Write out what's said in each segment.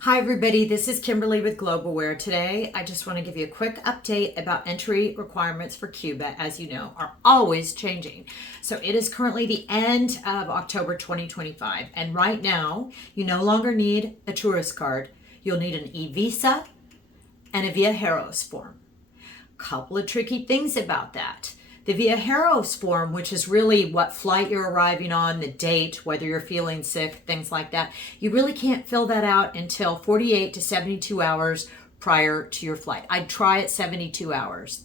Hi everybody, this is Kimberly with Globalware. Today I just want to give you a quick update about entry requirements for Cuba, as you know, are always changing. So it is currently the end of October 2025, and right now you no longer need a tourist card. You'll need an e-visa and a Viajeros form. Couple of tricky things about that. The Viajeros form, which is really what flight you're arriving on, the date, whether you're feeling sick, things like that, you really can't fill that out until 48 to 72 hours prior to your flight. I'd try at 72 hours.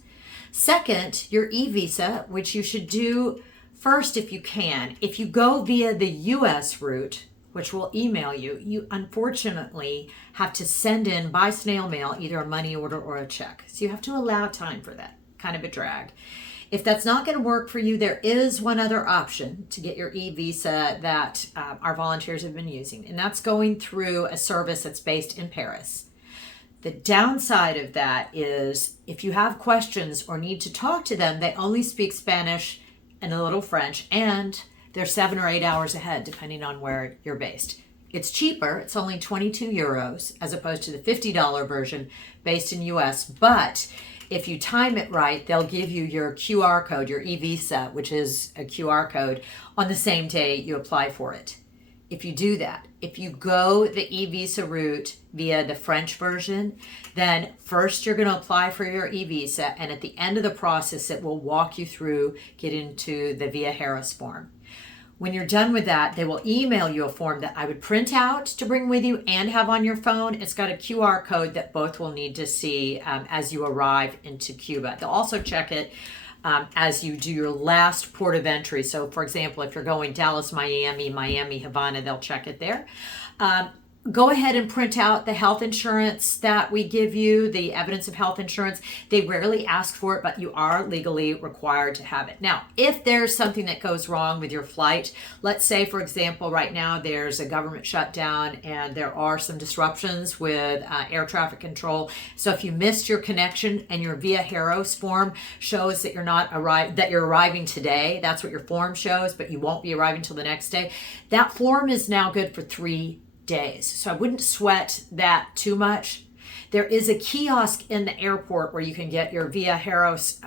Second, your e-visa, which you should do first if you can. If you go via the US route, which will email you, you unfortunately have to send in by snail mail either a money order or a check. So you have to allow time for that, kind of a drag. If that's not going to work for you, there is one other option to get your e-visa that our volunteers have been using, and that's going through a service that's based in Paris. The downside of that is if you have questions or need to talk to them, they only speak Spanish and a little French, and they're 7 or 8 hours ahead, depending on where you're based. It's cheaper. It's only 22 euros as opposed to the $50 version based in US, but if you time it right, they'll give you your QR code, your e-visa, which is a QR code, on the same day you apply for it. If you do that, if you go the e-visa route via the French version, then first you're going to apply for your e-visa, and at the end of the process, it will walk you through getting to the Viajeros form. When you're done with that, they will email you a form that I would print out to bring with you and have on your phone. It's got a QR code that both will need to see as you arrive into Cuba. They'll also check it as you do your last port of entry. So, for example, if you're going Dallas, Miami, Miami, Havana, they'll check it there. Go ahead and print out the health insurance that we give you, the evidence of health insurance. They rarely ask for it, but you are legally required to have it. Now, if there's something that goes wrong with your flight, let's say, for example, right now there's a government shutdown and there are some disruptions with air traffic control. So if you missed your connection and your Viajeros form shows that you're arriving today, that's what your form shows, but you won't be arriving till the next day. That form is now good for 3 days. So I wouldn't sweat that too much. There is a kiosk in the airport where you can get your Viajeros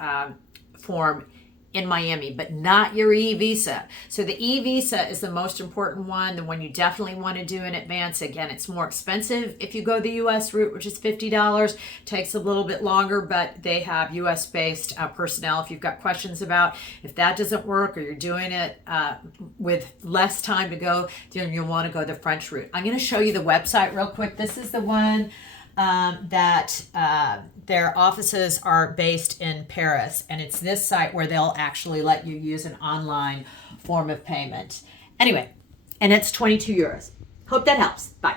form in Miami, but not your e-visa. So the e-visa is the most important one, the one you definitely want to do in advance. Again, it's more expensive if you go the US route, which is $50. Takes a little bit longer, but they have US-based personnel if you've got questions about. If that doesn't work or you're doing it with less time to go, then you'll want to go the French route. I'm going to show you the website real quick. This is the one that their offices are based in Paris, and it's this site where they'll actually let you use an online form of payment. Anyway, and it's 22 euros. Hope that helps. Bye.